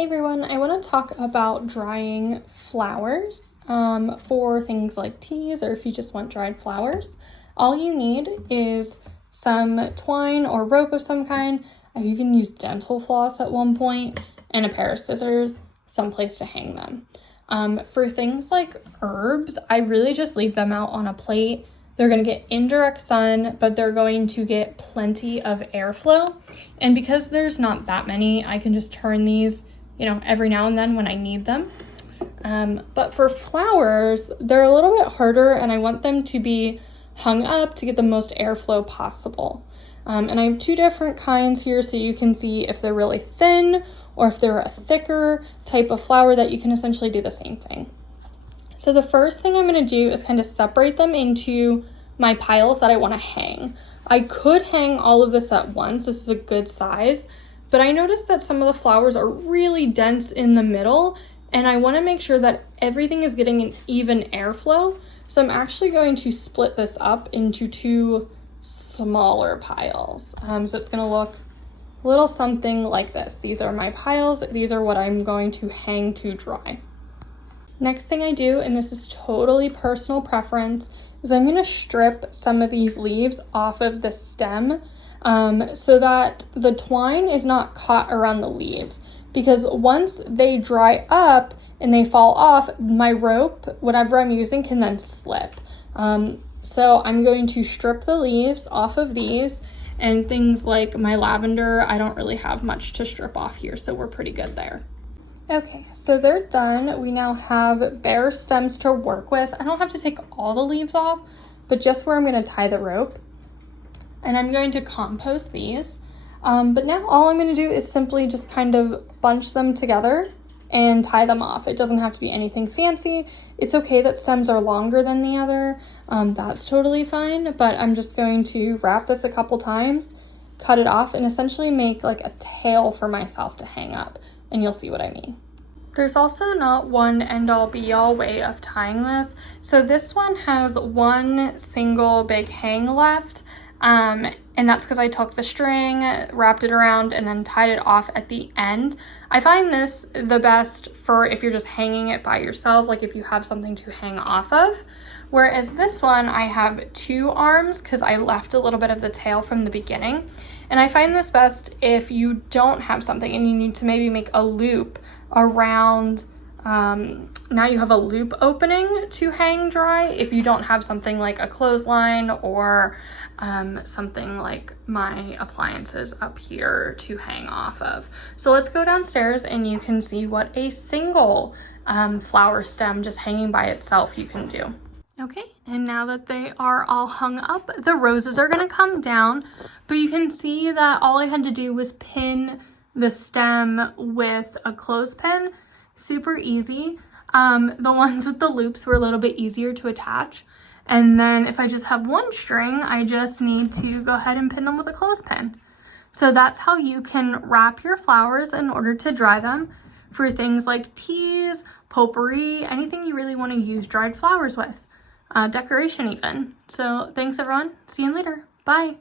Hey everyone, I want to talk about drying flowers for things like teas, or if you just want dried flowers. All you need is some twine or rope of some kind. I've even used dental floss at one point, and a pair of scissors, someplace to hang them. For things like herbs, I really just leave them out on a plate. They're going to get indirect sun, but they're going to get plenty of airflow. And because there's not that many, I can just turn these every now and then when I need them. But for flowers, they're a little bit harder, and I want them to be hung up to get the most airflow possible. And I have two different kinds here, so you can see if they're really thin or if they're a thicker type of flower that you can essentially do the same thing. So the first thing I'm going to do is kind of separate them into my piles that I want to hang. I could hang all of this at once. This is a good size. But I noticed that some of the flowers are really dense in the middle, and I want to make sure that everything is getting an even airflow. So I'm actually going to split this up into two smaller piles. So it's going to look a little something like this. These are my piles. These are what I'm going to hang to dry. Next thing I do, and this is totally personal preference, is I'm going to strip some of these leaves off of the stem so that the twine is not caught around the leaves, because once they dry up and they fall off, my rope, whatever I'm using, can then slip. So I'm going to strip the leaves off of these, and things like my lavender, I don't really have much to strip off here, so we're pretty good there. Okay, so they're done. We now have bare stems to work with. I don't have to take all the leaves off, but just where I'm going to tie the rope. And I'm going to compost these. But now all I'm going to do is simply just kind of bunch them together and tie them off. It doesn't have to be anything fancy. It's okay that stems are longer than the other. That's totally fine, but I'm just going to wrap this a couple times, cut it off, and essentially make like a tail for myself to hang up. And you'll see what I mean. There's also not one end-all be-all way of tying this. So this one has one single big hang left, and that's because I took the string, wrapped it around, and then tied it off at the end. I find this the best for if you're just hanging it by yourself, like if you have something to hang off of. Whereas this one, I have two arms because I left a little bit of the tail from the beginning. And I find this best if you don't have something and you need to maybe make a loop around, now you have a loop opening to hang dry if you don't have something like a clothesline or something like my appliances up here to hang off of. So let's go downstairs and you can see what a single flower stem just hanging by itself you can do. Okay, and now that they are all hung up, the roses are going to come down, but you can see that all I had to do was pin the stem with a clothespin. Super easy. The ones with the loops were a little bit easier to attach. And then if I just have one string, I just need to go ahead and pin them with a clothespin. So that's how you can wrap your flowers in order to dry them for things like teas, potpourri, anything you really want to use dried flowers with. Decoration even. So thanks everyone. See you later. Bye.